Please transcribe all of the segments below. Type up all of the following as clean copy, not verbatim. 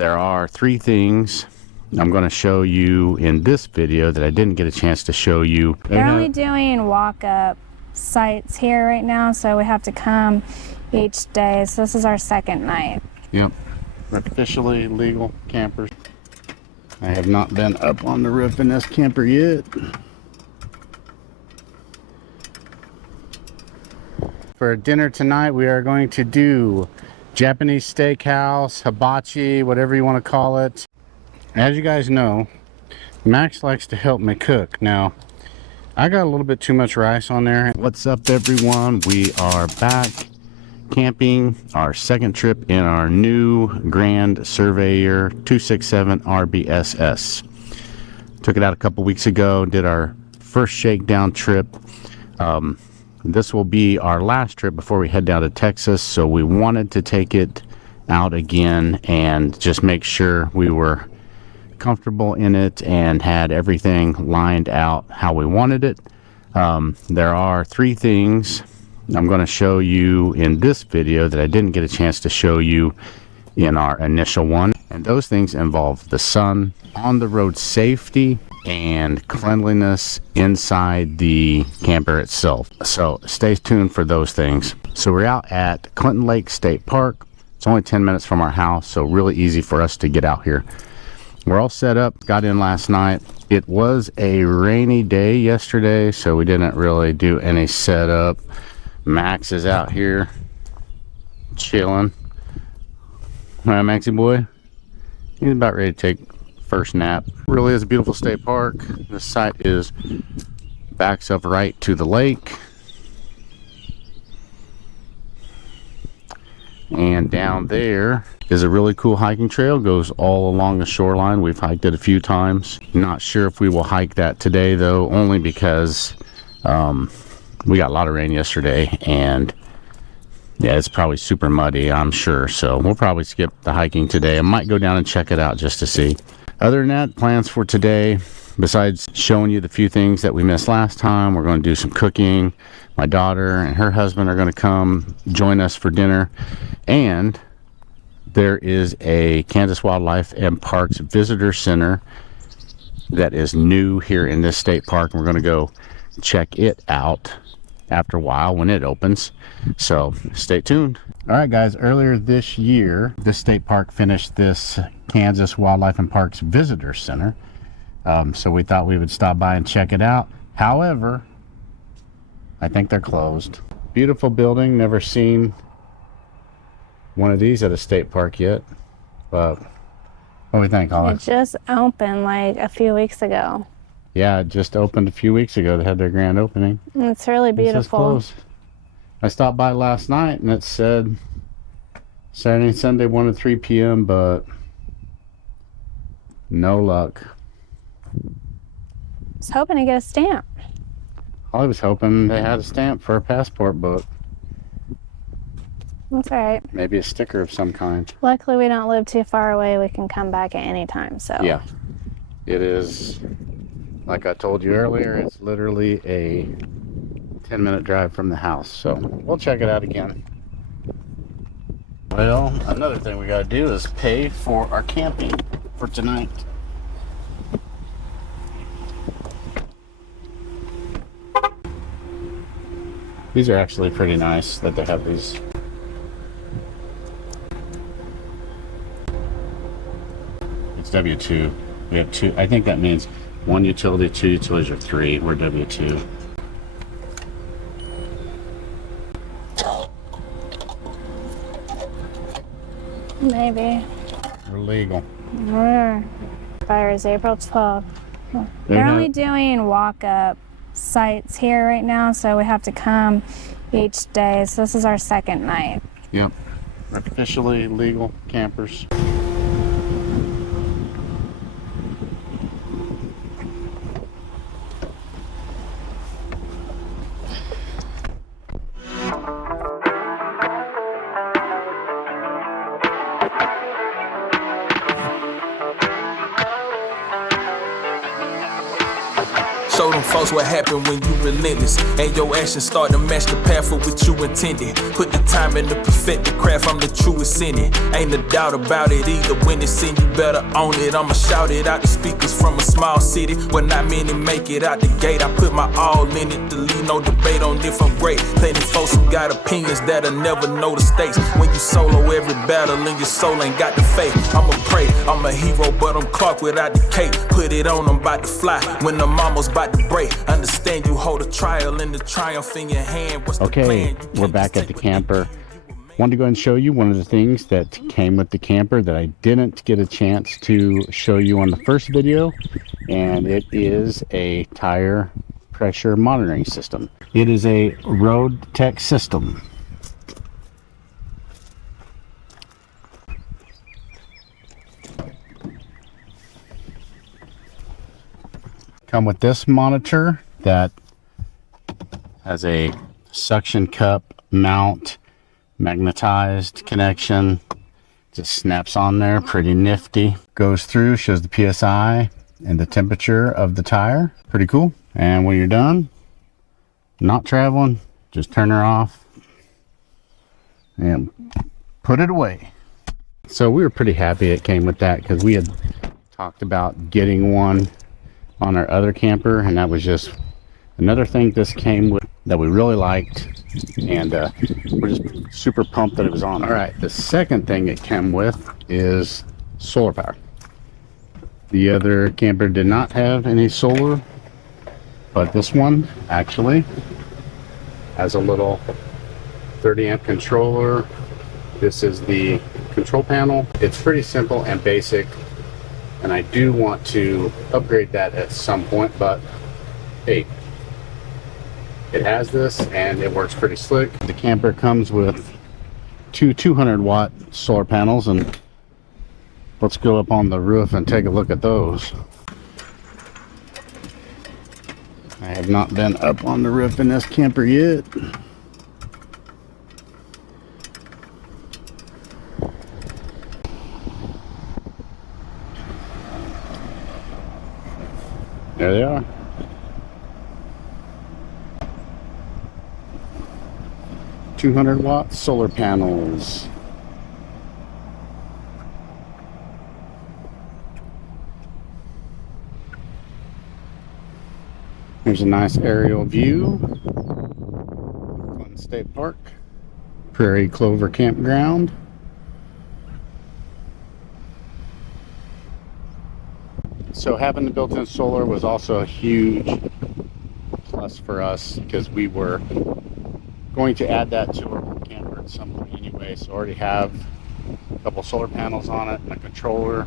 There are three things I'm going to show you in this video that I didn't get a chance to show you. They're only doing walk-up sites here right now, so we have to come each day. So this is our second night. Yep. Officially legal campers. I have not been up on the roof in this camper yet. For dinner tonight, we are going to do Japanese steakhouse, hibachi, whatever you want to call it. As you guys know, Max likes to help me cook. Now, I got a little bit too much rice on there. What's up, everyone? We are back camping, our second trip in our new Grand Surveyor 267 RBSS. Took it out a couple weeks ago, did our first shakedown trip. This will be our last trip before we head down to Texas, so we wanted to take it out again and just make sure we were comfortable in it and had everything lined out how we wanted it. There are three things I'm going to show you in this video that I didn't get a chance to show you in our initial one, and those things involve the sun, on the road safety, and cleanliness inside the camper itself. So stay tuned for those things. So we're out at Clinton Lake State Park. It's only 10 minutes from our house, so really easy for us to get out here. We're all set up, got in last night. It was a rainy day yesterday, so we didn't really do any setup. Max is out here chilling. All right, Maxie boy, he's about ready to take first nap. Really is a beautiful state park. The site is backs up right to the lake, and down there is a really cool hiking trail, goes all along the shoreline. We've hiked it a few times. Not sure if we will hike that today though, only because we got a lot of rain yesterday, and yeah, it's probably super muddy, I'm sure. So we'll probably skip the hiking today. I might go down and check it out just to see. Other than that, plans for today, besides showing you the few things that we missed last time, we're going to do some cooking. My daughter and her husband are going to come join us for dinner. And there is a Kansas Wildlife and Parks Visitor Center that is new here in this state park. We're going to go check it out after a while when it opens. So stay tuned. All right, guys, earlier this year, this state park finished this Kansas Wildlife and Parks Visitor Center. So we thought we would stop by and check it out. However, I think they're closed. Beautiful building. Never seen one of these at a state park yet. But what do we think, Holly? It just opened like a few weeks ago. Yeah, it just opened a few weeks ago. They had their grand opening. It's really beautiful. It says closed. I stopped by last night and it said Saturday and Sunday 1 to 3 p.m. but no luck. I was hoping to get a stamp. I was hoping they had a stamp for a passport book. That's all right. Maybe a sticker of some kind. Luckily, we don't live too far away. We can come back at any time. So yeah, it is. Like I told you earlier, it's literally a 10-minute drive from the house. So we'll check it out again. Well, another thing we got to do is pay for our camping for tonight. These are actually pretty nice that they have these. It's W2. We have two. I think that means 1 utility, 2 utilities, or 3. We're W2. maybe. We're legal. Fire is April 12th. They're only doing walk-up sites here right now, so we have to come each day. So this is our second night. Yep. Officially legal campers. show them folks what happened when you relentless. And your actions start to match the path for what you intended. Put the time in to perfect the craft, I'm the truest in it. Ain't a doubt about it either. When it's in, you better own it. I'ma shout it out the speakers from a small city where not many make it out the gate. I put my all in it to leave no debate on if I'm great. Plenty folks who got opinions that'll never know the stakes. When you solo every battle and your soul ain't got the faith. I'ma pray, I'm a hero, but I'm Clark without the cape. Put it on, I'm about to fly when the mama's about to break. Understand you hold a trial and the triumph in your hand. What's the plan? We're back at the camper. Wanted to go and show you one of the things that came with the camper that I didn't get a chance to show you on the first video, and it is a tire pressure monitoring system. It is a Road Tech system. Come with this monitor that has a suction cup mount, magnetized connection. Just snaps on there, pretty nifty. Goes through, shows the PSI and the temperature of the tire. Pretty cool. And when you're done, not traveling, just turn her off and put it away. So we were pretty happy it came with that, because we had talked about getting one on our other camper, and that was just another thing this came with that we really liked, and we're just super pumped that it was on. All right, the second thing it came with is solar power. The other camper did not have any solar, but this one actually has a little 30 amp controller. This is the control panel. It's pretty simple and basic, and I do want to upgrade that at some point, but hey, it has this and it works pretty slick. The camper comes with two 200 watt solar panels, and let's go up on the roof and take a look at those. I have not been up on the roof in this camper yet. There they are. $200-watt solar panels. Here's a nice aerial view of Clinton State Park, Prairie Clover Campground. So having the built-in solar was also a huge plus for us, because we were going to add that to our camper at some point anyway. So already have a couple solar panels on it and a controller,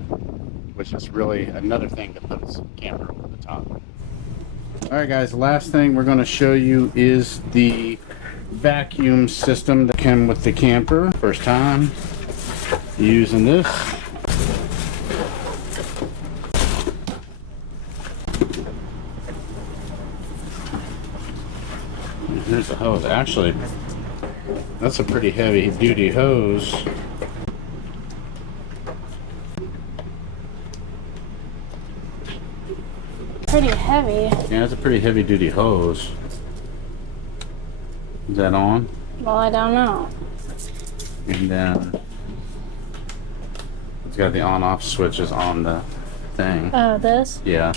which is really another thing that puts the camper over the top. Alright guys, the last thing we're going to show you is the vacuum system that came with the camper. First time using this. Here's the hose. Actually, that's a pretty heavy duty hose. Pretty heavy. Yeah, it's a pretty heavy duty hose. Is that on? Well, I don't know. And then it's got the on-off switches on the thing. Oh, this? Yeah.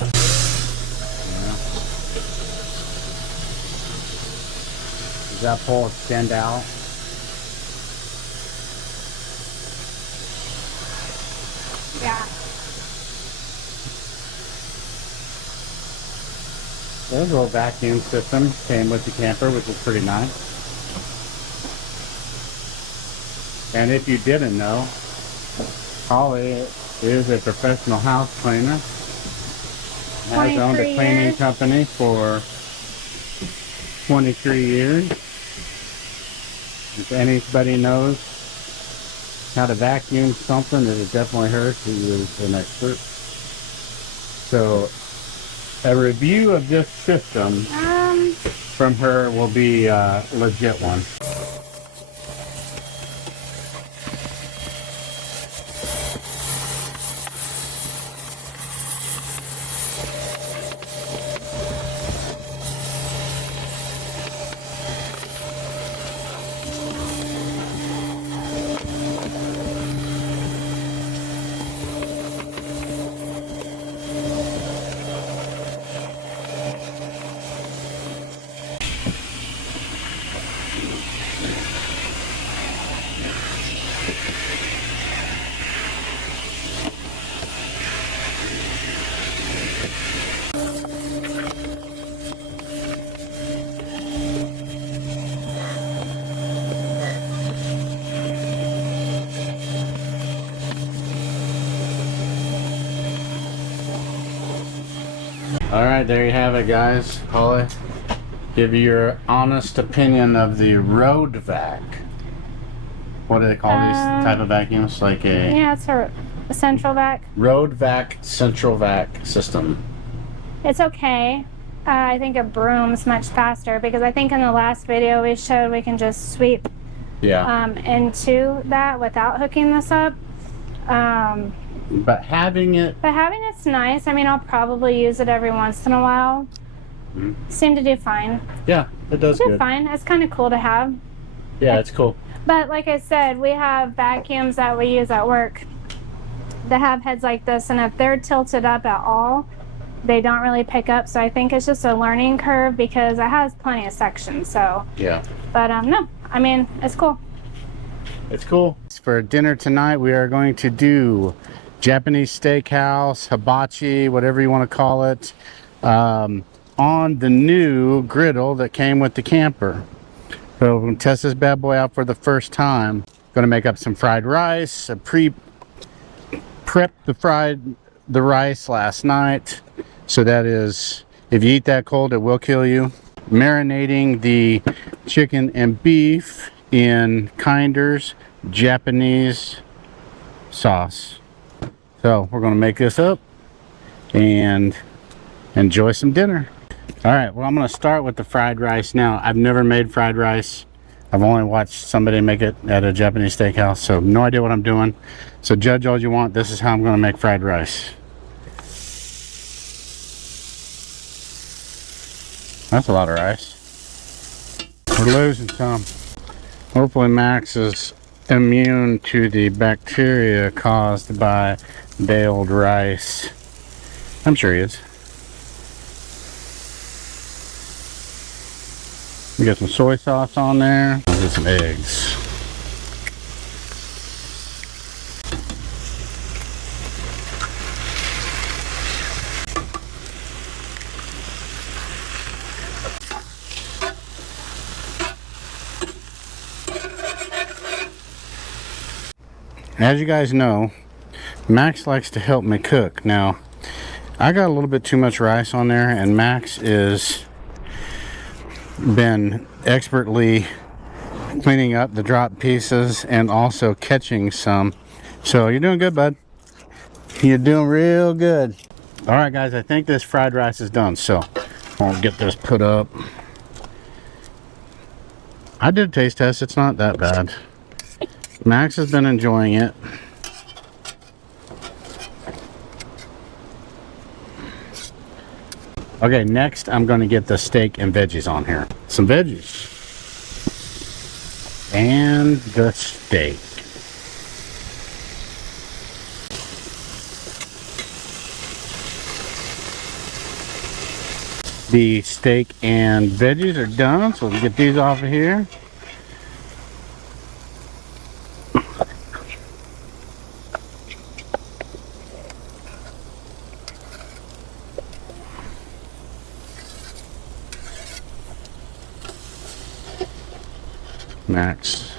Does that pole extend out? Yeah. There's a little vacuum system came with the camper, which is pretty nice. And if you didn't know, Holly is a professional house cleaner. Has owned a cleaning years. company for 23 years. If anybody knows how to vacuum something, it is definitely her. She is an expert. So a review of this system from her will be a legit one. All right, there you have it, guys. Holly, give your honest opinion of the road vac. What do they call these type of vacuums? Like a yeah, it's a central vac. Road vac central vac system. It's okay. I think a broom's much faster because I think in the last video we showed we can just sweep into that without hooking this up. But having it's nice. I mean, I'll probably use it every once in a while. Seem to do fine. Yeah, it does good. Fine. It's kind of cool to have. Yeah, it's cool. But like I said, we have vacuums that we use at work that have heads like this, and if they're tilted up at all, they don't really pick up. So I think it's just a learning curve because it has plenty of sections. So yeah. But no, I mean, it's cool. It's cool. For dinner tonight, we are going to do Japanese steakhouse, hibachi, whatever you want to call it, on the new griddle that came with the camper. So we're going to test this bad boy out for the first time. Going to make up some fried rice. Prepped the rice last night. So that is, if you eat that cold, it will kill you. Marinating the chicken and beef in Kinder's Japanese sauce. So we're going to make this up and enjoy some dinner. All right, well, I'm going to start with the fried rice now. I've never made fried rice. I've only watched somebody make it at a Japanese steakhouse, so no idea what I'm doing. So judge all you want. This is how I'm going to make fried rice. That's a lot of rice. We're losing some. Hopefully Max is immune to the bacteria caused by baled rice. I'm sure he is. We got some soy sauce on there. I'll get some eggs. As you guys know, Max likes to help me cook. Now, I got a little bit too much rice on there, and Max is been expertly cleaning up the dropped pieces and also catching some. So you're doing good, bud. You're doing real good. All right, guys, I think this fried rice is done. So I'll get this put up. I did a taste test. It's not that bad. Max has been enjoying it. Okay, next I'm going to get the steak and veggies on here. Some veggies. And the steak. The steak and veggies are done, so we'll get these off of here. Max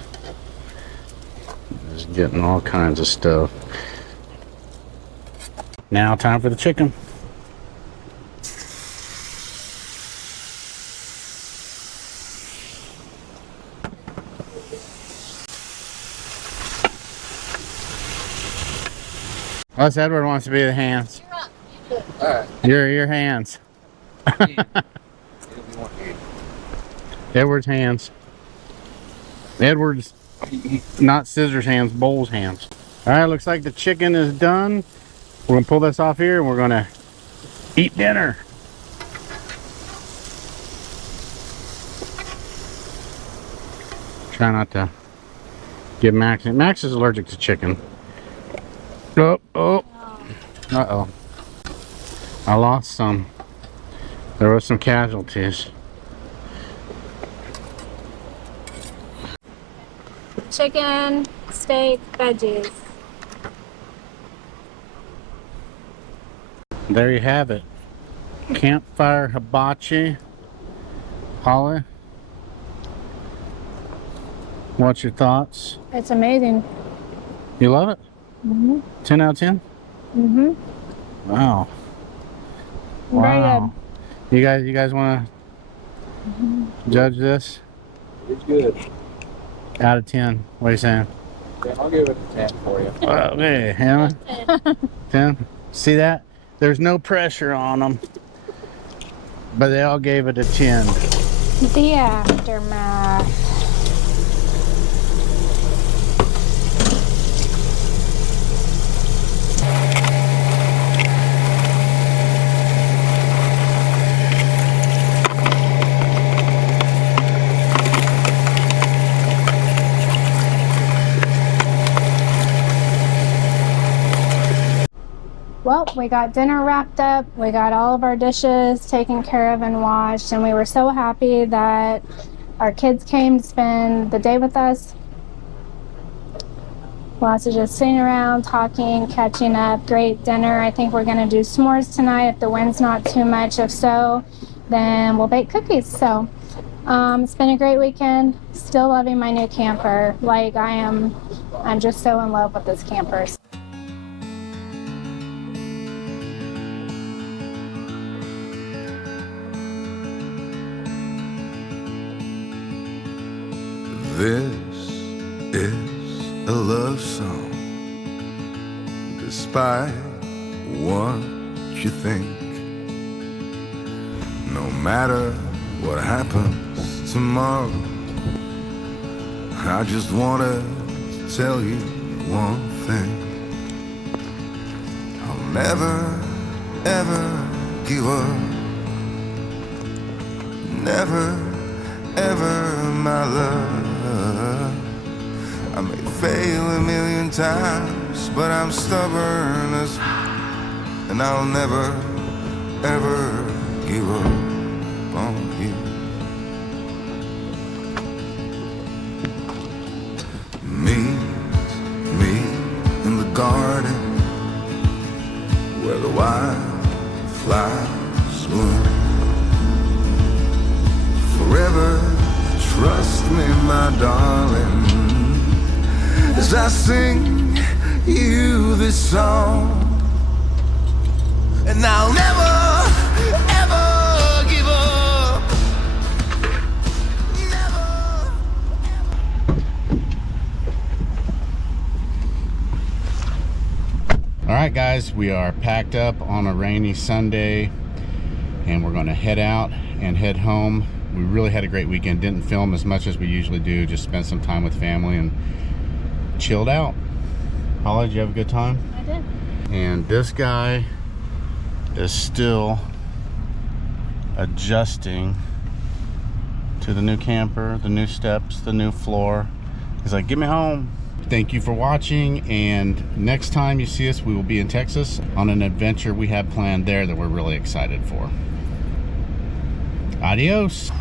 is getting all kinds of stuff. Now time for the chicken. Unless Edward wants to be the hands. All right. You're your hands. Edward's hands. Edward's not scissors hands, Bowles hands. All right, looks like the chicken is done. We're gonna pull this off here and we're gonna eat dinner. Try not to give Max. Max is allergic to chicken. Oh. Uh-oh. I lost some. There was some casualties. Chicken, steak, veggies. There you have it. Campfire hibachi. Holly, what's your thoughts? It's amazing. You love it? 10 out of 10? Mm-hmm. Wow. Very Wow. You guys want to judge this? It's good. Out of 10. What are you saying? Yeah, I'll give it a 10 for you. Okay, Hannah. 10. See that? There's no pressure on them, but they all gave it a 10. The aftermath. Well, we got dinner wrapped up, we got all of our dishes taken care of and washed, and we were so happy that our kids came to spend the day with us. Lots of just sitting around, talking, catching up, great dinner. I think we're gonna do s'mores tonight if the wind's not too much. If so, then we'll bake cookies. So it's been a great weekend. Still loving my new camper. Like I'm just so in love with this camper. This is a love song, despite what you think. No matter what happens tomorrow, I just wanna tell you one thing. I'll never, ever give up. Never, ever, my love. I may fail a million times, but I'm stubborn as and I'll never, ever give up on you. Meet me in the garden where the wildflowers bloom. Forever, trust me, my darling, as I sing you this song. And I'll never, ever give up. Never. All right, guys, we are packed up on a rainy Sunday, and we're going to head out and head home. We really had a great weekend. Didn't film as much as we usually do. Just spent some time with family and chilled out. Paula, did you have a good time? I did. And this guy is still adjusting to the new camper, the new steps, the new floor. He's like, get me home. Thank you for watching, and next time you see us, we will be in Texas on an adventure we have planned there that we're really excited for. Adios.